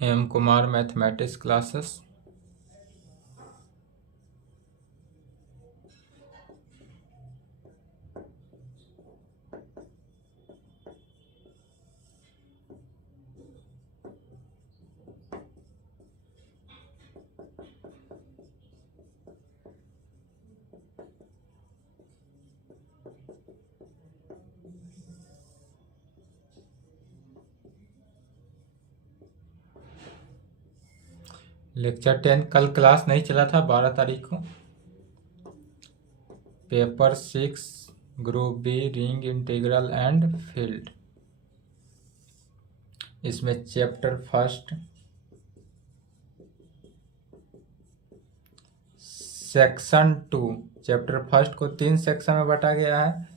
M Kumar mathematics classes. Lecture 10 कल class नहीं चला था 12 तारीख को। Paper 6 group B ring integral and field. इसमें chapter first section 2 chapter first को 3 सेक्शन में बांटा गया है।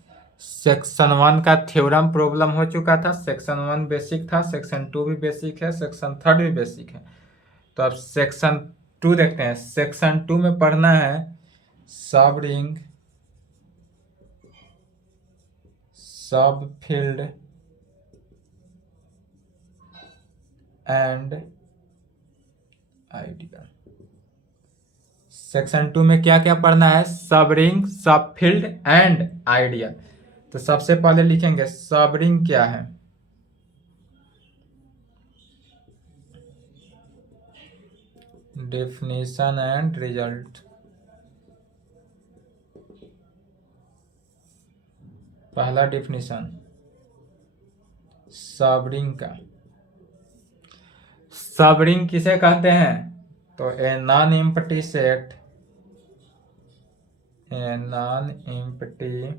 सेक्शन 1 का थ्योरम प्रॉब्लम हो चुका था। सेक्शन 1 बेसिक था, सेक्शन 2 भी बेसिक है, सेक्शन 3 भी बेसिक है। तो अब सेक्शन 2 देखते हैं। सेक्शन 2 में पढ़ना है सब रिंग, सब फील्ड एंड आइडिया। सेक्शन 2 में क्या क्या पढ़ना है? सब रिंग, सब फील्ड एंड आइडिया। तो सबसे पहले लिखेंगे सब रिंग क्या है। Definition and result. पहला डेफिनेशन सब रिंग का। सब रिंग किसे कहते हैं? तो a non empty set, A non empty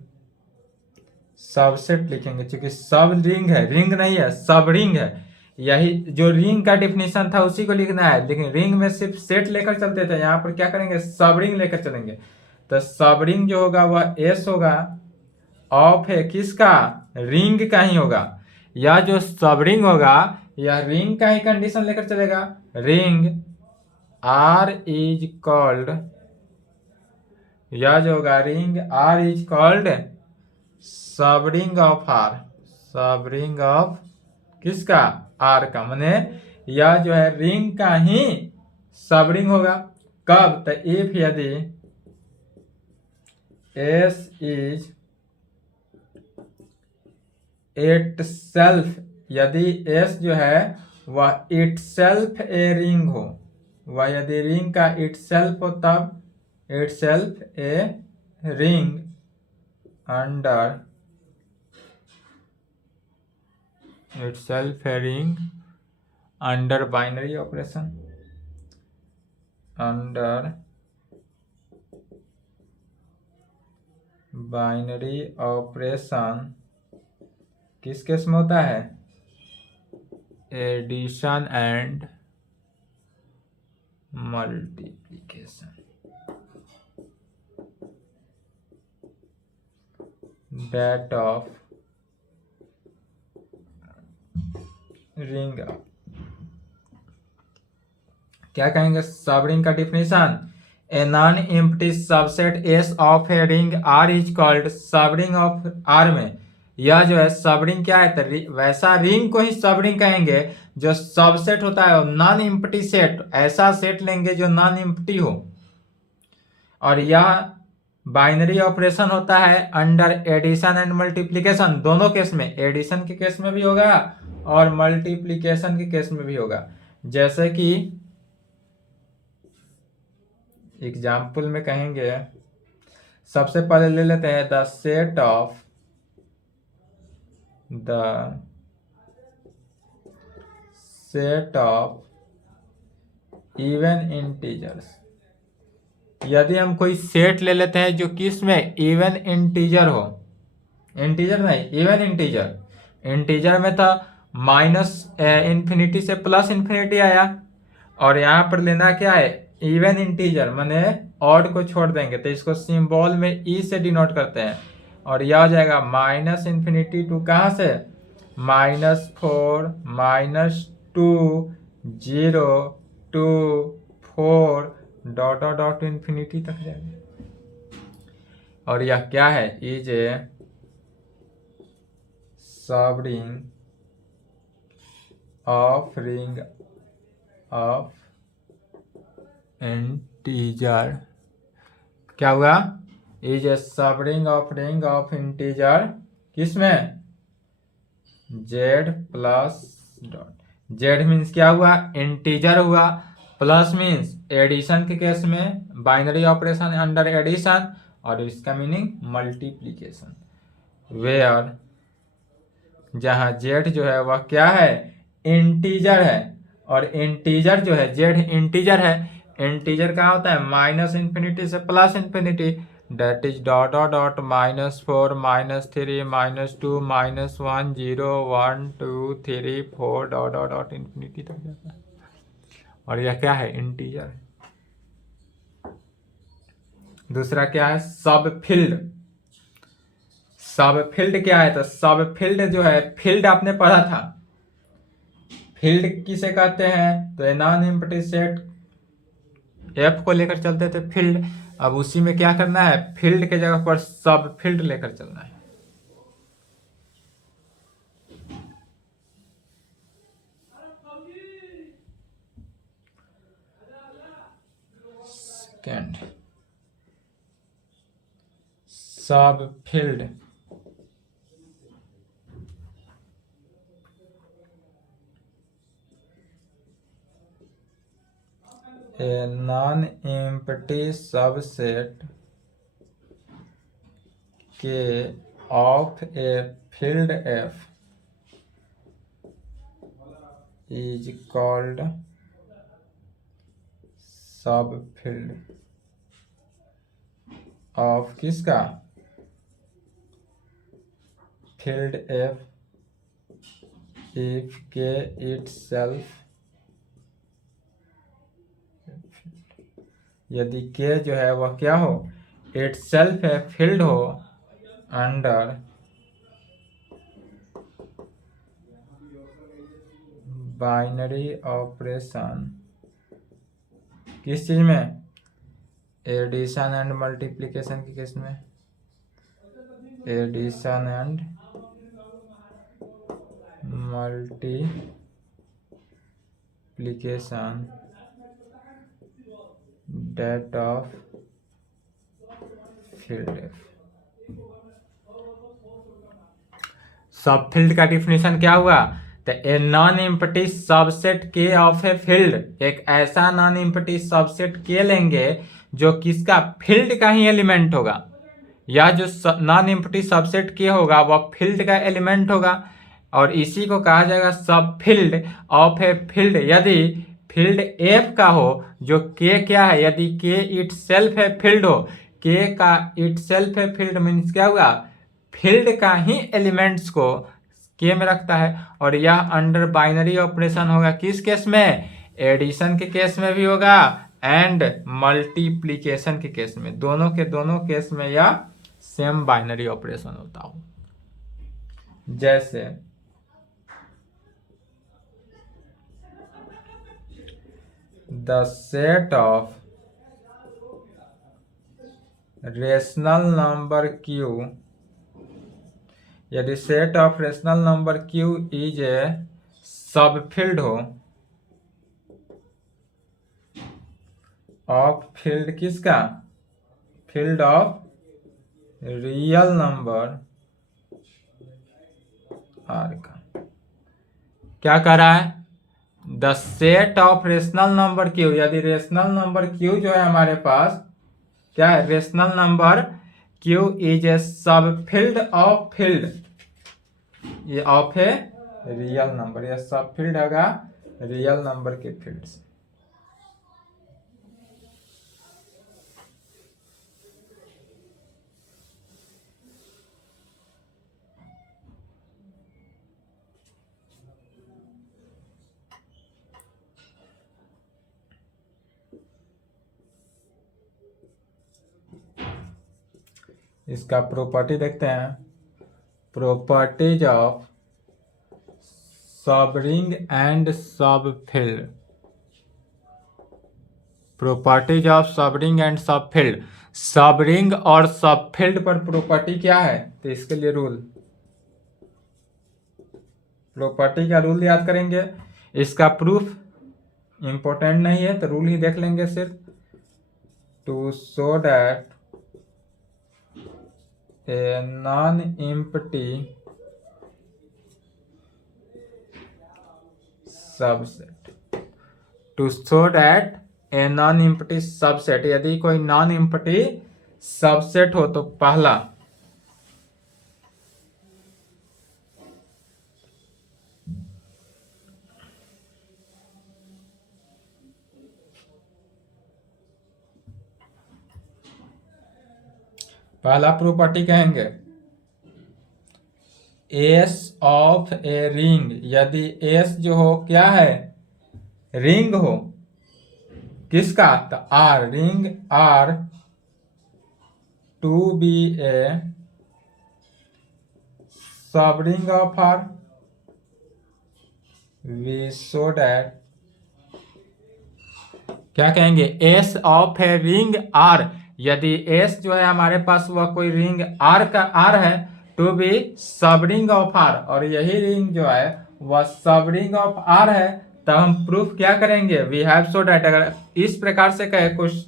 subset लिखेंगे, क्योंकि सब रिंग है, रिंग नहीं है, सब रिंग है। यही जो रिंग का डेफिनेशन था उसी को लिखना है, लेकिन रिंग में सिर्फ सेट लेकर चलते थे, यहाँ पर क्या करेंगे? सब रिंग लेकर चलेंगे। तो सब रिंग जो होगा वह एस होगा, ऑफ है किसका? रिंग का ही होगा। यह जो सब रिंग होगा यह रिंग का ही कंडीशन लेकर चलेगा। रिंग आर इज कॉल्ड, यह जो होगा ring R is called subring of are, सब रिंग ऑफ किसका? आर का। माने यह जो है रिंग का ही सब रिंग होगा। कब? तो इफ यदि एस इज इट सेल्फ, यदि एस जो है वह इट सेल्फ ए रिंग हो, वह यदि रिंग का इट सेल्फ हो तब it self a ring under itself a ring under binary operation, under binary operation किस केस में होता है? Addition and multiplication. that of ring. क्या कहेंगे सब रिंग का definition? A non empty subset S of a ring R is called subring of R में। यह जो है सब रिंग क्या है? तो वैसा रिंग को ही सब रिंग कहेंगे जो सबसेट होता है नॉन एम्प्टी सेट, ऐसा सेट लेंगे जो नॉन एम्प्टी हो। और यह बाइनरी ऑपरेशन होता है अंडर एडिशन एंड मल्टीप्लिकेशन, दोनों केस में, एडिशन के केस में भी होगा और मल्टीप्लिकेशन के केस में भी होगा। जैसे कि एग्जाम्पल में कहेंगे, सबसे पहले ले लेते हैं the set of even integers. यदि हम कोई सेट ले लेते हैं जो किस में? इवन इंटीजर हो, इंटीजर नहीं इवन इंटीजर। इंटीजर में था माइनस इंफिनिटी से प्लस इंफिनिटी आया, और यहाँ पर लेना क्या है? इवन इंटीजर, माने ऑड को छोड़ देंगे तो इसको सिंबल में ई से डिनोट करते हैं, और यह हो जाएगा माइनस इंफिनिटी टू कहाँ से? -4 -2 0 2 4 डॉट डॉट डॉट इंफिनिटी तक जाएगा। और यह क्या है? Is a subring of ring of integer क्या हुआ, is a subring of integer किसमें, Z plus dot. Z means क्या हुआ, इंटीजर हुआ, प्लस मीन्स एडिशन के केस में बाइनरी ऑपरेशन अंडर एडिशन, और इसका मीनिंग मल्टीप्लीकेशन, वेयर जहां जेड जो है वह क्या है, इंटीजर है, और इंटीजर जो है जेड इंटीजर है, इंटीजर कहाँ होता है, माइनस इन्फिनिटी से plus infinity, that is dot dot dot -4 -3 -2 -1 0 1 2 3 4 dot dot dot infinity तक जाता है, और यह क्या है, इंटीजर। दूसरा क्या है, सब फील्ड। सब फील्ड क्या है, तो सब फील्ड जो है, फील्ड आपने पढ़ा था, फील्ड किसे कहते हैं, तो नॉन एम्प्टी सेट एफ को लेकर चलते थे फील्ड, अब उसी में क्या करना है, फील्ड के जगह पर सब फील्ड लेकर चलना है। सेकेंड, सब field a non-empty subset K of a field F is called subfield of किसका, field F if K itself, यदि K जो है वह क्या हो, itself है, फील्ड हो अंडर बाइनरी ऑपरेशन, किस चीज में, एडिशन एंड मल्टीप्लिकेशन के केस में, addition and multiplication that of field. Subfield का डिफिनेशन क्या हुआ, तो a non empty subset K of a field, एक ऐसा नॉन एम्प्टी सबसेट के लेंगे जो किसका, फील्ड का ही एलिमेंट होगा, या जो नॉन एम्प्टी सबसेट के होगा वह फील्ड का एलिमेंट होगा, और इसी को कहा जाएगा सब फील्ड ऑफ ए फील्ड यदि फील्ड एफ का हो, जो के क्या है, यदि के इट सेल्फ है फील्ड हो, के का इट सेल्फ है फील्ड मीन्स क्या हुआ, फील्ड का ही एलिमेंट्स को के में रखता है, और यह अंडर बाइनरी ऑपरेशन होगा किस केस में, एडिशन के केस में भी होगा एंड मल्टीप्लिकेशन के केस में, दोनों के दोनों केस में यह सेम बाइनरी ऑपरेशन होता हो। जैसे the set of rational number q, यदि set of rational number q is a subfield हो of field किसका, field of real number r का, क्या कर रहा है, the set of rational number Q, यदि रेशनल नंबर क्यू जो है हमारे पास क्या है, rational number Q is a सब फील्ड ऑफ फील्ड, ये ऑफ है रियल नंबर, ये सब फील्ड होगा रियल नंबर के फील्ड से। इसका प्रॉपर्टी देखते हैं, प्रॉपर्टीज ऑफ सब रिंग एंड सब फील्ड, प्रॉपर्टीज ऑफ सब रिंग एंड सब फील्ड, सब रिंग और सब फील्ड पर प्रॉपर्टी क्या है, तो इसके लिए रूल, प्रॉपर्टी का रूल याद करेंगे, इसका प्रूफ इम्पोर्टेंट नहीं है तो रूल ही देख लेंगे सिर्फ। To show that a non empty subset, to show that a non empty subset, यदि कोई नॉन एम्प्टी सबसेट हो तो पहला प्रॉपर्टी कहेंगे एस ऑफ ए रिंग, यदि एस जो हो क्या है, रिंग हो, किसका, तो R, ring R to be a subring of R, we show that, क्या कहेंगे, S of a ring R, यदि एस जो है हमारे पास वह कोई रिंग आर का आर है, to be subring of R, और यही रिंग जो है वह सब रिंग ऑफ आर है, तब हम प्रूफ क्या करेंगे, वी हैव शो दैट। अगर इस प्रकार से कहे कुछ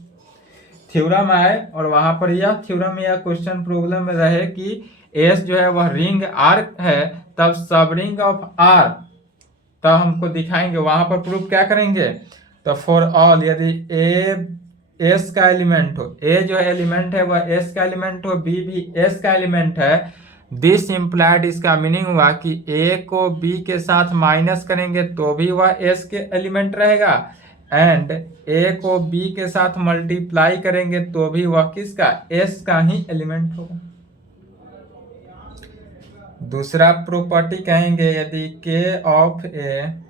थ्योरम आए और वहां पर यह थ्योरम या क्वेश्चन प्रॉब्लम में रहे कि एस जो है वह रिंग आर है, तब सब रिंग ऑफ आर, तब हमको दिखाएंगे, वहां पर प्रूफ क्या करेंगे, तो फॉर ऑल, यदि ए एस का एलिमेंट हो, ए जो एलिमेंट है वह एस का एलिमेंट हो, बी भी एस का एलिमेंट है, दिस इम्प्लाइड, इसका मीनिंग हुआ कि ए को बी के साथ माइनस करेंगे तो भी वह एस के एलिमेंट रहेगा, एंड ए को बी के साथ मल्टीप्लाई करेंगे तो भी वह किसका, एस का ही एलिमेंट होगा। दूसरा प्रॉपर्टी कहेंगे यदि के ऑफ ए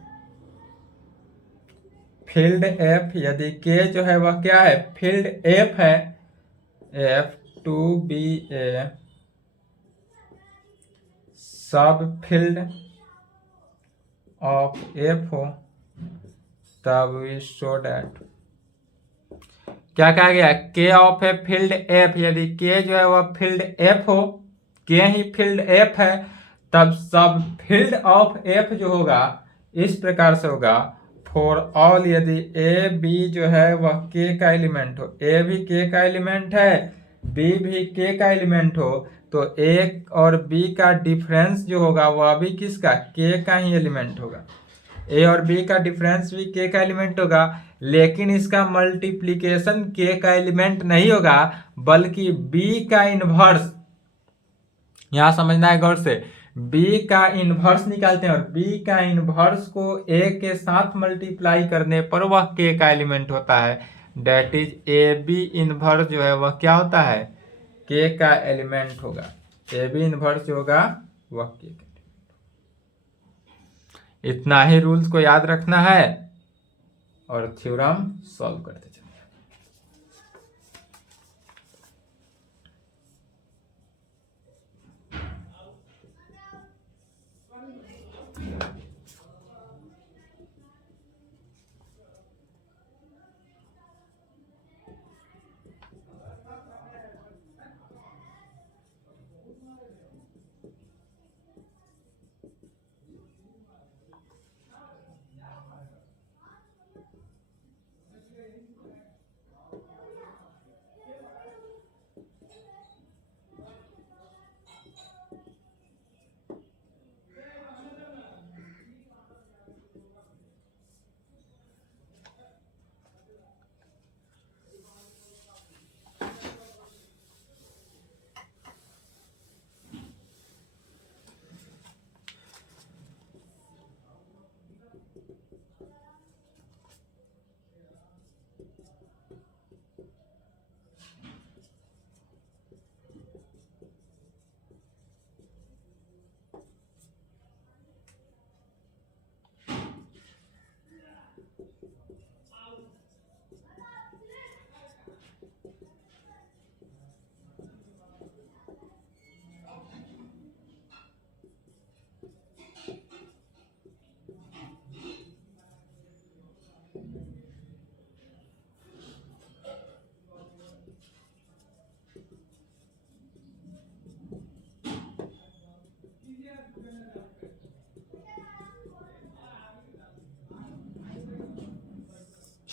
फील्ड एफ, यदि के जो है वह क्या है, फील्ड एफ है, एफ टू बी ए सब फील्ड ऑफ एफ हो, तब वी शो दैट, क्या कहा गया, के ऑफ ए फील्ड एफ, यदि के जो है वह फील्ड एफ हो, के ही फील्ड एफ है, तब सब फील्ड ऑफ एफ जो होगा इस प्रकार से होगा, फॉर ऑल, यदि ए बी जो है वह के का एलिमेंट हो, ए भी के का एलिमेंट है, बी भी के का एलिमेंट हो, तो ए और बी का डिफरेंस जो होगा वह भी किसका, के का ही एलिमेंट होगा, ए और बी का डिफरेंस भी के का एलिमेंट होगा, लेकिन इसका मल्टीप्लीकेशन के का एलिमेंट नहीं होगा, बल्कि बी का इनवर्स, यहां समझना है गौर से, बी का इनवर्स निकालते हैं और बी का इनवर्स को ए के साथ मल्टीप्लाई करने पर वह के का एलिमेंट होता है, that is a b inverse जो है वह क्या होता है, के का एलिमेंट होगा, ए बी इनवर्स जो होगा वह के का। इतना ही रूल्स को याद रखना है और थ्योरम सॉल्व करते चलिए।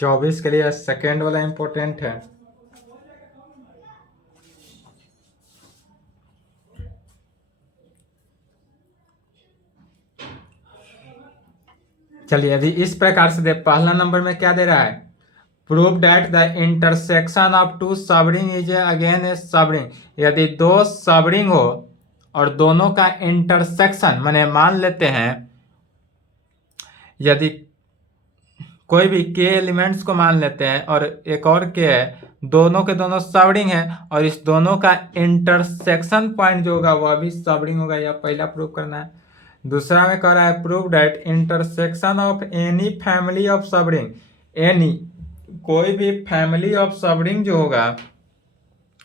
24 के लिए सेकेंड वाला इंपॉर्टेंट है। चलिए अभी इस प्रकार से दे, पहला नंबर में क्या दे रहा है, prove that the intersection of two subring is again a subring. यदि दो सबरिंग हो और दोनों का इंटरसेक्शन माने मान लेते हैं, यदि कोई भी के एलिमेंट्स को मान लेते हैं और एक और के है, दोनों के दोनों सबरिंग है और इस दोनों का इंटरसेक्शन पॉइंट जो होगा वह भी सबरिंग होगा, यह पहला प्रूव करना है। दूसरा में कह रहा है prove that intersection of any family of subring, any कोई भी फैमिली ऑफ सबरिंग जो होगा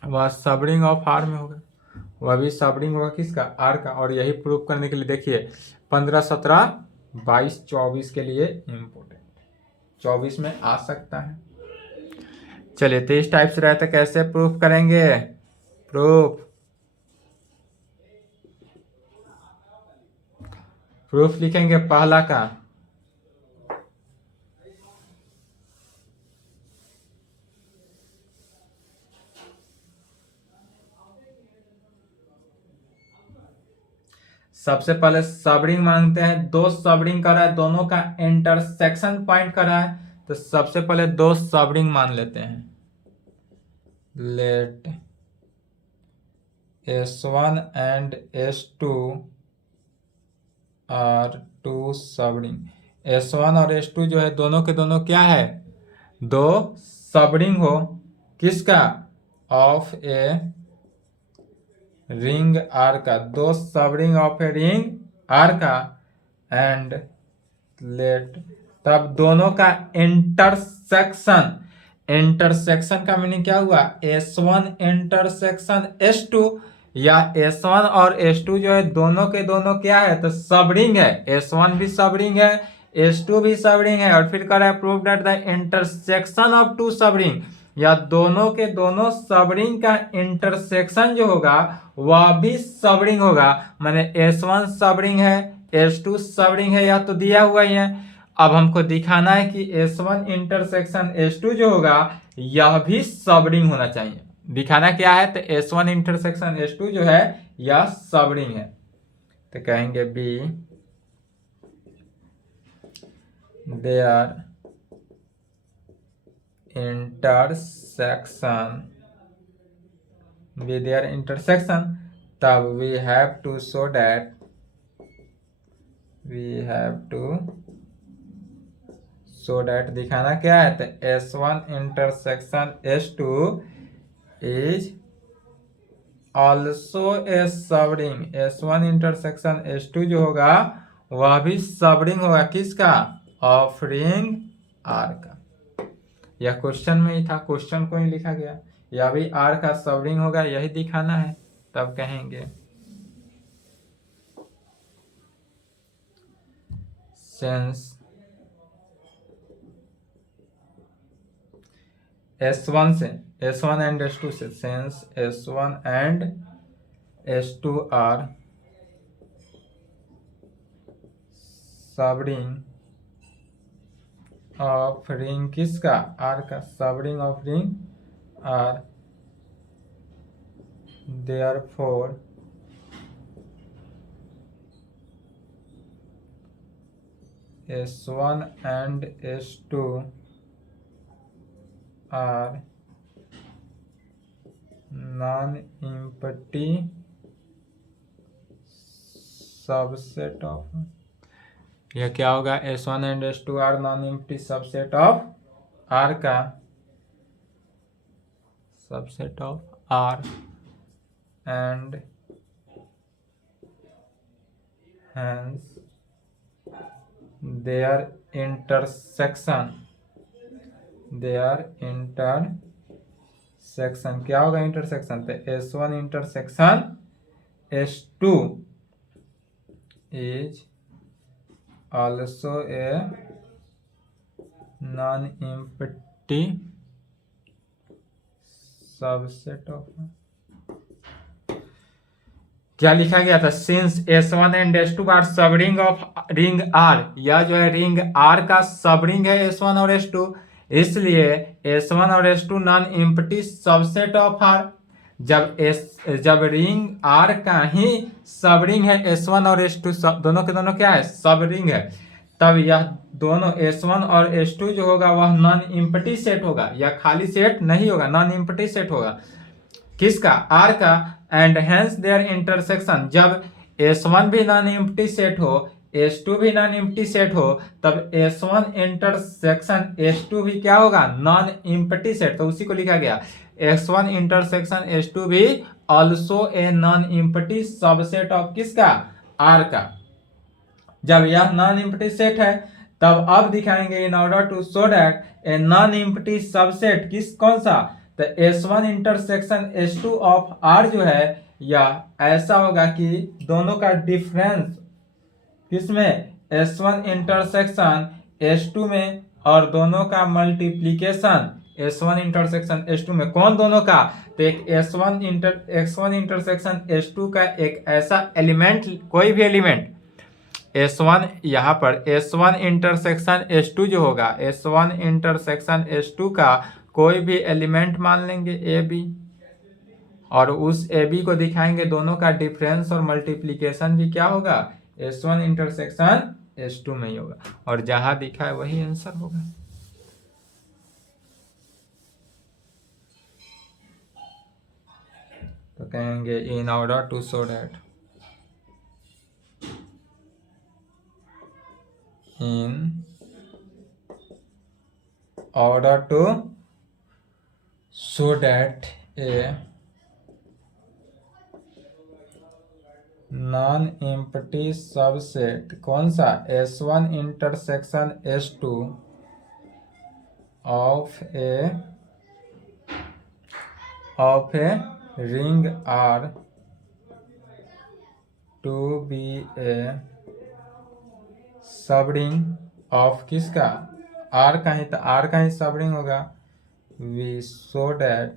वह सबरिंग ऑफ आर में होगा, वह भी सबरिंग होगा किसका, आर का। और यही प्रूव करने के लिए देखिए 15, 17, 22, 24 के लिए इम्पोर्टेंट, 24 में आ सकता है। चलिए तो इस टाइप से रहता है, कैसे प्रूफ करेंगे, प्रूफ लिखेंगे पहला का सबसे पहले सबरिंग मांगते हैं, दो सबरिंग कर रहा है, दोनों का इंटरसेक्शन पॉइंट कर रहा है, तो सबसे पहले दो सबरिंग मान लेते हैं। Let S1 and S2 are two subring. S1 और S2 जो है दोनों के दोनों क्या है, दो सबरिंग हो किसका, ऑफ ए रिंग आर का, दो subring of a ring R का। एंड लेट तब दोनों का इंटरसेक्शन, इंटरसेक्शन का मीनिंग क्या हुआ, S1 इंटरसेक्शन S2, या S1 और S2 जो है दोनों के दोनों क्या है, तो सबरिंग है, S1 भी सबरिंग है, S2 भी सबरिंग है। और फिर कह रहा है prove that the intersection of two subring, या दोनों के दोनों सबरिंग का इंटरसेक्शन जो होगा वह भी सबरिंग होगा। माने S1 सबरिंग है, S2 सबरिंग है, यह तो दिया हुआ ही है। अब हमको दिखाना है कि S1 इंटरसेक्शन S2 जो होगा यह भी सबरिंग होना चाहिए। दिखाना क्या है, तो S1 इंटरसेक्शन S2 जो है यह सबरिंग है, तो कहेंगे be their intersection, with their intersection, तब we have to show that, दिखाना क्या है, तो S1 intersection S2 is also A subring, S1 intersection S2 जो होगा वह भी सबरिंग होगा किसका, ऑफ रिंग आर का। यह क्वेश्चन में ही था, क्वेश्चन को ही लिखा गया, या भी आर का सबरिंग होगा, यही दिखाना है। तब कहेंगे सेंस S1 एंड S2 से, since S1 and S2 are subring of ring किसका, आर का, subring of ring R, therefore S1 and S2 are non-empty subset of, यह क्या होगा, S1 and S2 are non empty subset of R का, subset of R, and hence their intersection क्या होगा, intersection, तो S1 intersection S2 is also a non empty subset of, क्या लिखा गया था, since S1 and S2 are subring of ring R, यह जो है रिंग R का सबरिंग है S1 और S2, इसलिए S1 और S2 non empty subset of R। जब रिंग R का ही सब रिंग है S1 और S2 दोनों के दोनों क्या है, सब रिंग है, तब यह दोनों S1 और S2 जो होगा वह नॉन एम्प्टी सेट होगा, या खाली सेट नहीं होगा, नॉन एम्प्टी सेट होगा। किसका, R का। एंड हेंस देयर इंटरसेक्शन, जब S1 भी नॉन एम्प्टी सेट हो, S2 भी नॉन एम्प्टी सेट हो, तब S1 इंटरसेक्शन S2 भी क्या होगा, नॉन एम्प्टी सेट। तो उसी को लिखा गया S1 इंटरसेक्शन S2 भी also a non empty subset of किसका, R का। जब यह नॉन एम्प्टी सेट है तब अब दिखाएंगे in order to show that a non empty subset कौन सा, तो S1 intersection S2 of R जो है, या ऐसा होगा कि दोनों का डिफरेंस किसमें, S1 इंटरसेक्शन S2 में, और दोनों का मल्टीप्लीकेशन S1 इंटरसेक्शन S2 में। कौन दोनों का, तो एक S1 इंटरसेक्शन S2 का एक ऐसा एलिमेंट, कोई भी एलिमेंट S1, यहाँ पर S1 इंटरसेक्शन S2 जो होगा, S1 इंटरसेक्शन S2 का कोई भी एलिमेंट मान लेंगे AB, और उस AB को दिखाएंगे दोनों का डिफरेंस और मल्टीप्लीकेशन भी क्या होगा, S1 इंटरसेक्शन S2 में ही होगा, और जहां दिखा है वही आंसर होगा। तो कहेंगे in order to show that, in order to show that a non-empty subset कौन सा, S1 intersection S2 of a ring R to be a सब रिंग ऑफ किसका, R का ही, तो R का ही सब रिंग होगा। वी शो दैट,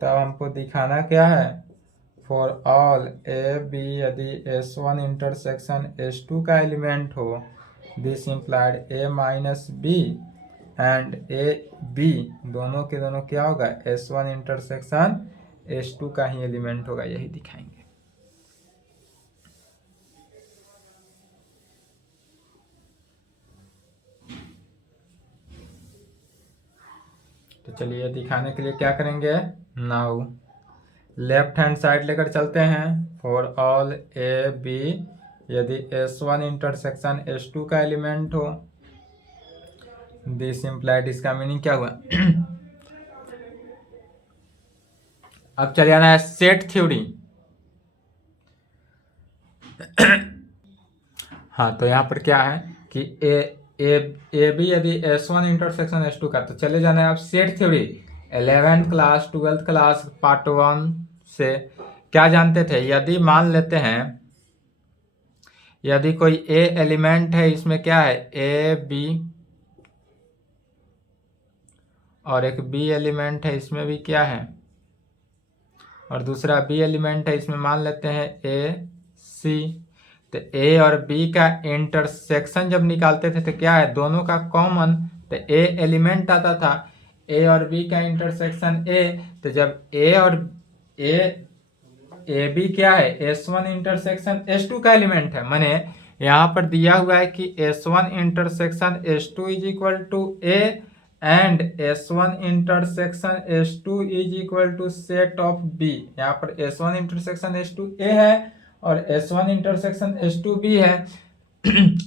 तब हमको दिखाना क्या है, फॉर ऑल ए बी, यदि S1 इंटरसेक्शन S2 का एलिमेंट हो, this implied A minus B and A B दोनों के दोनों क्या होगा, S1 इंटरसेक्शन S2 का ही एलिमेंट होगा, यही दिखाएंगे। तो चलिए दिखाने के लिए क्या करेंगे, नाउ लेफ्ट हैंड साइड लेकर चलते हैं। फॉर ऑल ए बी, यदि S1 इंटरसेक्शन S2 का एलिमेंट हो, दिस इम्प्लाइड, इसका मीनिंग क्या हुआ अब चले आना है सेट थ्योरी। हाँ, तो यहाँ पर क्या है कि ए बी यदि S1 इंटरसेक्शन S2 का, तो चले जाना है आप set theory. 11th class 12th class part 1 से क्या जानते थे, यदि मान लेते हैं यदि कोई ए एलिमेंट है, इसमें क्या है ए बी, और एक बी एलिमेंट है, इसमें भी क्या है, और दूसरा बी एलिमेंट है, इसमें मान लेते हैं ए सी। तो ए और बी का इंटरसेक्शन जब निकालते थे तो क्या है, दोनों का कॉमन, तो ए एलिमेंट आता था, ए और बी का इंटरसेक्शन ए। तो जब ए और ए बी क्या है, S1 इंटरसेक्शन S2 का एलिमेंट है, माने यहाँ पर दिया हुआ है कि S1 intersection S2 is equal to a and S1 intersection S2 is equal to set of B। यहाँ पर S1 इंटरसेक्शन S2 A है और S1 इंटरसेक्शन S2 B है।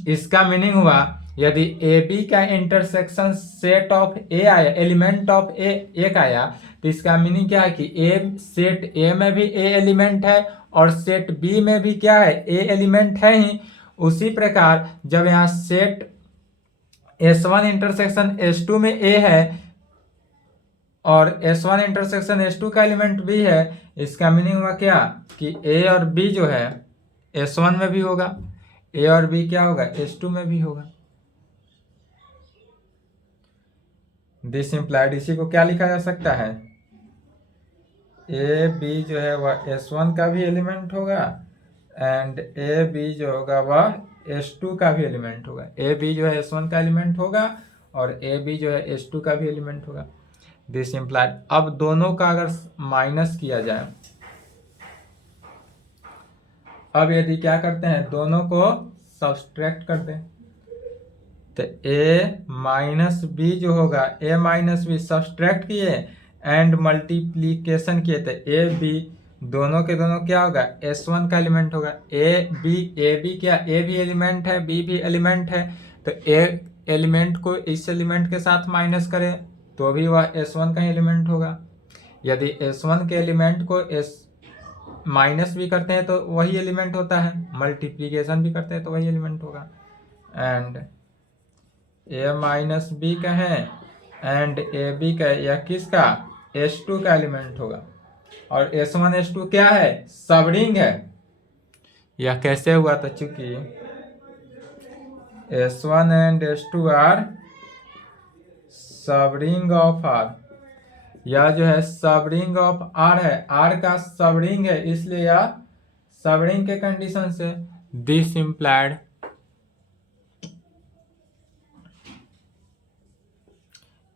इसका मीनिंग हुआ यदि AB का इंटरसेक्शन सेट ऑफ A आया, एलिमेंट ऑफ A एक आया, तो इसका मीनिंग क्या है कि A सेट A में भी A एलिमेंट है और सेट B में भी क्या है, A एलिमेंट है ही। उसी प्रकार जब यहाँ सेट S1 इंटरसेक्शन S2 में A है और S1 इंटरसेक्शन S2 का एलिमेंट B है, इसका मीनिंग हुआ क्या कि A और B जो है S1 में भी होगा, A और B क्या होगा, S2 में भी होगा। दिस इम्प्लाइड, इसी को क्या लिखा जा सकता है, ए बी जो है वह S1 का भी एलिमेंट होगा एंड ए बी जो होगा वह S2 का भी एलिमेंट होगा। ए बी जो है S1 का एलिमेंट होगा और ए बी जो है S2 का भी एलिमेंट होगा। दिस इम्प्लाइड, अब दोनों का अगर माइनस किया जाए, अब यदि क्या करते हैं दोनों को सब्सट्रैक्ट कर दें तो ए माइनस बी जो होगा, ए माइनस बी सब्सट्रैक्ट किए एंड मल्टीप्लीकेशन किए तो ए बी दोनों के दोनों क्या होगा, S1 का एलिमेंट होगा। ए बी क्या, ए भी एलिमेंट है बी भी एलिमेंट है, तो ए एलिमेंट को इस एलिमेंट के साथ माइनस करें तो भी वह S1 का एलिमेंट होगा। यदि S1 के एलिमेंट को S माइनस भी करते हैं तो वही एलिमेंट होता है, मल्टीप्लीकेशन भी करते हैं तो वही एलिमेंट होगा। एंड ए माइनस बी का है एंड ए बी का, या किसका, S2 का एलिमेंट होगा। और S1 S2 क्या है, सबरिंग है। यह कैसे हुआ, तो चूंकि S1 and S2 are subring of R, यह जो है सबरिंग ऑफ R है, R का सबरिंग है, इसलिए यह सबरिंग के कंडीशन से this implied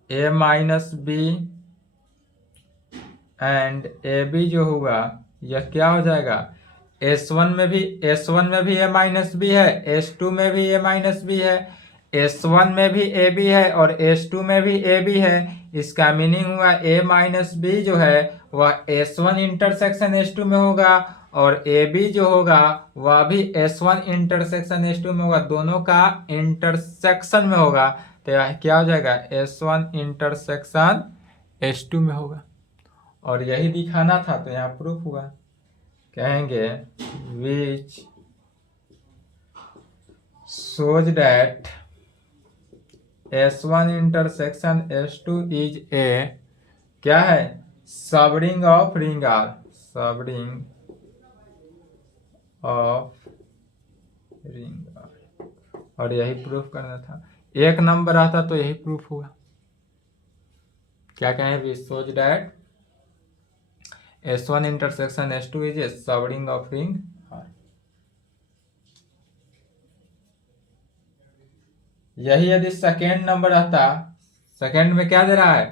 a minus B and A b जो होगा यह क्या हो जाएगा, S1 में भी ए माइनस बी है, S2 में भी ए माइनस बी है, S1 में भी ए बी है और S2 में भी ए बी है। इसका मीनिंग हुआ ए माइनस बी जो है वह S1 इंटरसेक्शन S2 में होगा और ए बी जो होगा वह भी S1 इंटरसेक्शन S2 में होगा, दोनों का इंटरसेक्शन में होगा। तो यह क्या हो जाएगा, S1 इंटरसेक्शन S2 में होगा। और यही दिखाना था तो यहाँ प्रूफ हुआ। कहेंगे विच shows that S1 intersection S2 is a क्या है, subring of ring R, subring of ring R। और यही प्रूफ करना था, एक नंबर आता तो यही प्रूफ हुआ। क्या कहें, विच shows that S1 intersection S2 is a subring of ring R। यही यदि सेकेंड नंबर आता, सेकेंड में क्या दे रहा है,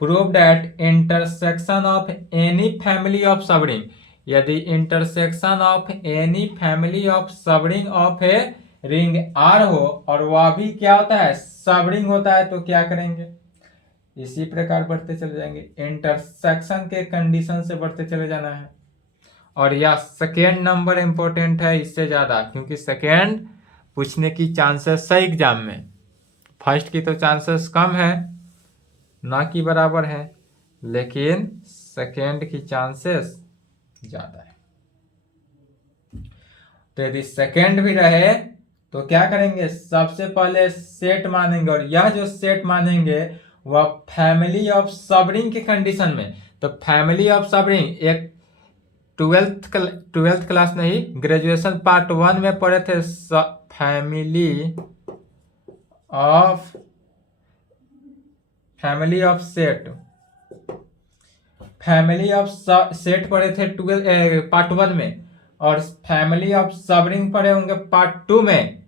prove that intersection of any family of subring, यदि intersection of any family of subring of a ring R हो और वह भी क्या होता है, सबरिंग होता है, तो क्या करेंगे, इसी प्रकार बढ़ते चले जाएंगे, इंटरसेक्शन के कंडीशन से बढ़ते चले जाना है। और यह सेकेंड नंबर इंपॉर्टेंट है इससे ज्यादा, क्योंकि सेकेंड पूछने की चांसेस है एग्जाम में, फर्स्ट की तो चांसेस कम है, ना कि बराबर है, लेकिन सेकेंड की चांसेस ज्यादा है। तो यदि सेकेंड भी रहे तो क्या करेंगे, सबसे पहले सेट मानेंगे, और यह जो सेट मानेंगे वह फैमिली ऑफ सबरिंग के कंडीशन में। तो फैमिली ऑफ सबरिंग एक ट्वेल्थ क्लास नहीं, ग्रेजुएशन पार्ट 1 में पढ़े थे, family of set, family of set पढ़े थे पार्ट 1 में, और फैमिली ऑफ सबरिंग पढ़े होंगे पार्ट 2 में,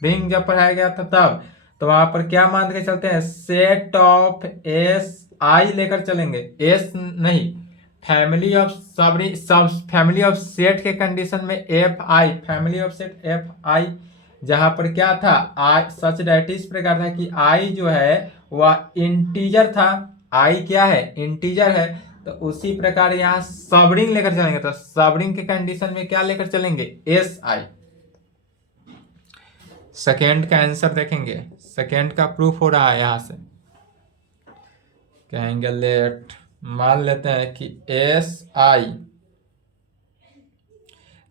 रिंग जब पढ़ाया गया था तब। तो वहां पर क्या मान के चलते हैं, सेट ऑफ एस आई लेकर चलेंगे, एस नहीं, फैमिली ऑफ सबरिंग, सब फैमिली ऑफ सेट के कंडीशन में F I, family of set F I, जहां पर क्या था, आई सच दैट इस प्रकार था कि आई जो है वह इंटीजर था, आई क्या है, इंटीजर है। तो उसी प्रकार यहाँ सबरिंग लेकर चलेंगे, तो सबरिंग के कंडीशन में क्या लेकर चलेंगे, एस आई। सेकेंड का आंसर देखेंगे, सेकेंड का प्रूफ हो रहा है यहां से। कहेंगे लेट, मान लेते हैं कि S I,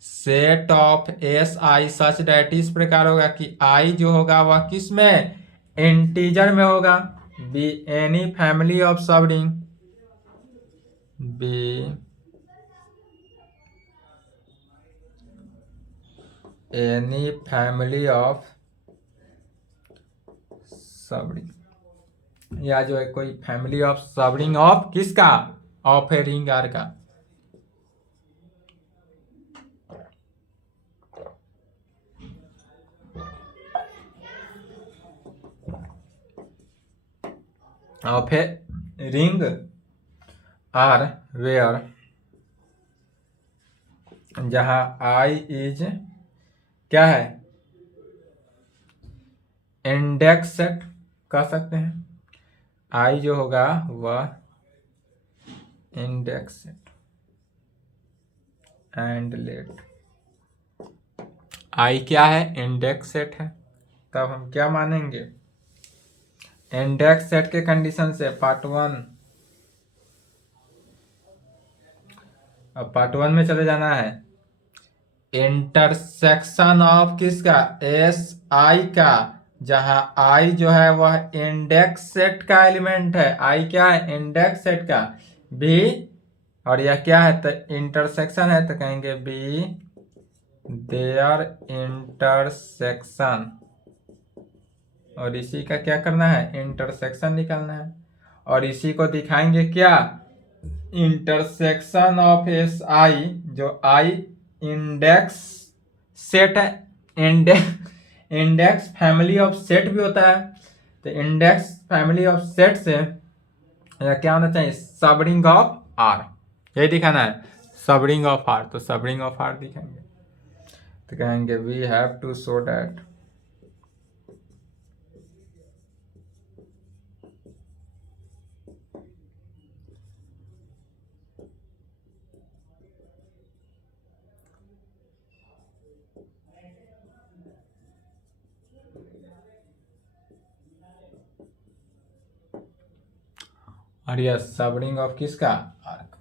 set of S I such that इस प्रकार होगा कि आई जो होगा वह किस में, इंटीजर में होगा, be any family of subring, be any family of subring, या जो है कोई फैमिली ऑफ सबरिंग ऑफ किसका, ऑफ ए रिंग आर का। और फिर रिंग आर वेयर जहां आई इज क्या है, इंडेक्स सेट कह सकते हैं। आई जो होगा वह इंडेक्स सेट एंड लेट आई क्या है, इंडेक्स सेट है। तब हम क्या मानेंगे, इंडेक्स सेट के कंडीशन से पार्ट 1। अब पार्ट 1 में चले जाना है। इंटरसेक्शन ऑफ किसका, एस आई का, जहां आई जो है वह इंडेक्स सेट का एलिमेंट है। आई क्या है, इंडेक्स सेट का। बी और यह क्या है, तो इंटरसेक्शन है, तो कहेंगे बी देयर इंटरसेक्शन। और इसी का क्या करना है, इंटरसेक्शन निकालना है। और इसी को दिखाएंगे क्या, इंटरसेक्शन ऑफ एस आई, जो आई इंडेक्स सेट है। इंडेक्स फैमिली ऑफ सेट भी होता है, तो इंडेक्स फैमिली ऑफ सेट से क्या होना चाहिए, सबरिंग ऑफ आर, यही दिखाना है, सबरिंग ऑफ आर। तो सबरिंग ऑफ आर दिखाएंगे, तो कहेंगे we have to show that और यह सबरिंग ऑफ किसका, आर का।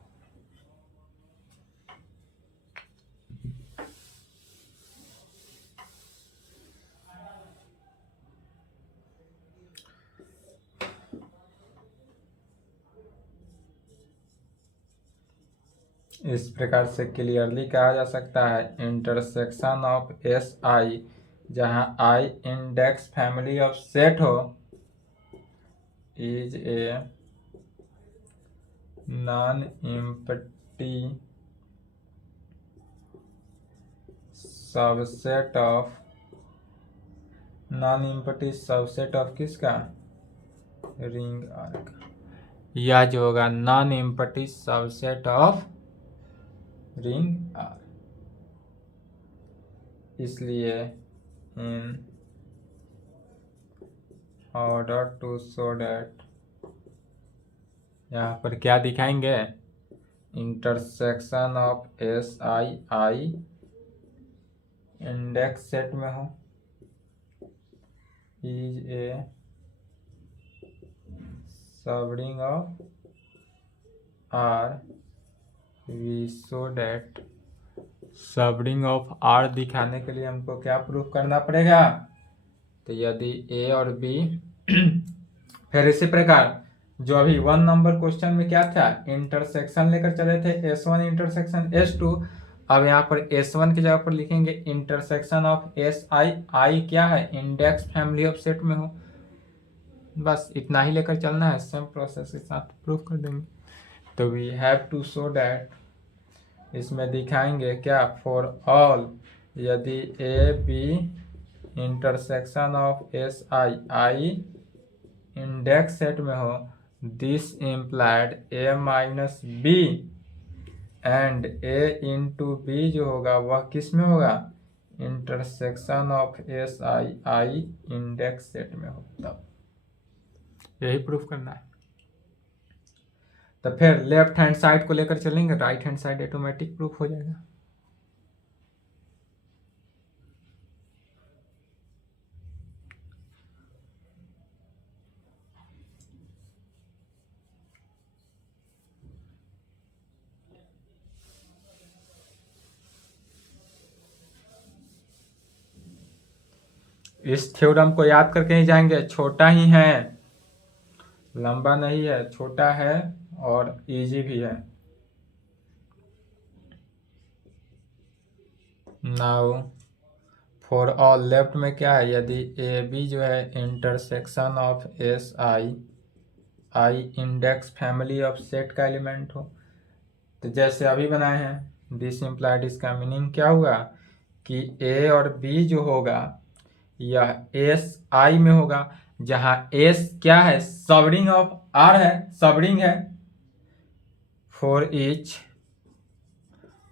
इस प्रकार से क्लियरली कहा जा सकता है, इंटरसेक्शन ऑफ एस आई जहां I index family of set हो is a non empty subset of, non empty subset of किसका, रिंग आर का। यह जो होगा non empty subset of ring R. इसलिए in order to show that, यहाँ पर क्या दिखाएंगे, intersection of S I I index set में हो is a subring of R, we show that. Subring of R दिखाने के लिए हमको क्या प्रूफ करना पड़ेगा, तो यदि ए और बी फिर इसी प्रकार जो अभी 1 नंबर क्वेश्चन में क्या था, इंटरसेक्शन लेकर चले थे, S1 इंटरसेक्शन S2। अब यहाँ पर S1 की जगह पर लिखेंगे इंटरसेक्शन ऑफ एस आई, आई क्या है, इंडेक्स फैमिली ऑफ सेट में हो। बस इतना ही लेकर चलना है, सेम प्रोसेस के साथ प्रूफ कर देंगे। तो we have to show that, इसमें दिखाएंगे क्या, फॉर ऑल, यदि a b intersection of S I I index set में हो, this implied a minus B and A into B जो होगा वह किस में होगा, intersection of S I I index set में हो। तब यही प्रूफ करना है। तो फिर लेफ्ट हैंड साइड को लेकर चलेंगे, right hand side automatic proof हो जाएगा। इस थ्योरम को याद करके ही जाएंगे, छोटा ही है, लंबा नहीं है, छोटा है और इजी भी है। नाउ फॉर ऑल लेफ्ट में क्या है, यदि ए बी जो है intersection of S I I index family of set का एलिमेंट हो, तो जैसे अभी बनाए हैं, दिस इम्प्लाइड, इसका मीनिंग क्या हुआ कि ए और बी जो होगा यह एस आई में होगा, जहां एस क्या है, सबरिंग ऑफ आर है, सबरिंग है फॉर ईच,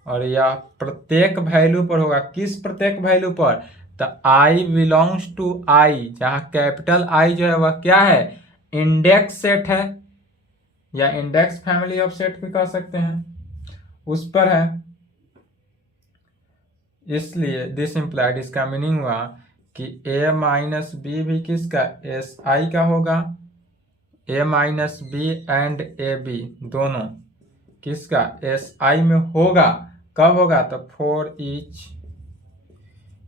और यह प्रत्येक वैल्यू पर होगा। किस प्रत्येक वैल्यू पर? तो आई बिलोंग्स टू आई, जहां कैपिटल आई जो है वह क्या है, इंडेक्स सेट है, या इंडेक्स फैमिली ऑफ सेट भी कह सकते हैं, उस पर है। इसलिए दिस इम्प्लाइड, इसका मीनिंग हुआ कि ए माइनस बी भी किसका, एस आई का होगा। A minus B and A B दोनों किसका, एस आई में होगा। कब होगा? तो फॉर ईच,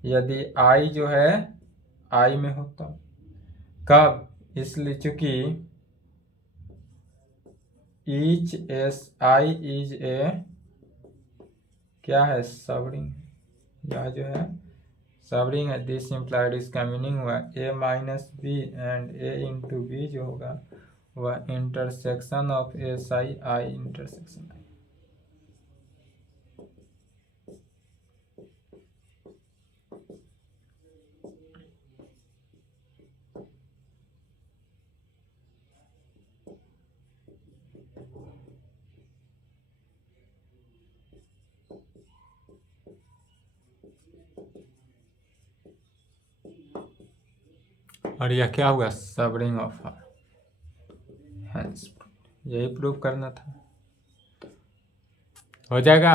यदि आई जो है आई में होता। कब? इसलिए चूंकि each S I is a क्या है, सबरिंग, यह जो है सबरिंग है। दिस इम्प्लाइड, इसका मीनिंग हुआ A minus B and A into B जो होगा वह intersection of S I I intersection I. और यह क्या हुआ, सबरिंग ऑफ हर, हेंस यही प्रूव करना था। हो जाएगा।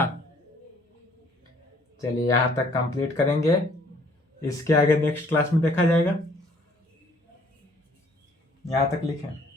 चलिए यहाँ तक कंप्लीट करेंगे, इसके आगे नेक्स्ट क्लास में देखा जाएगा। यहाँ तक लिखें।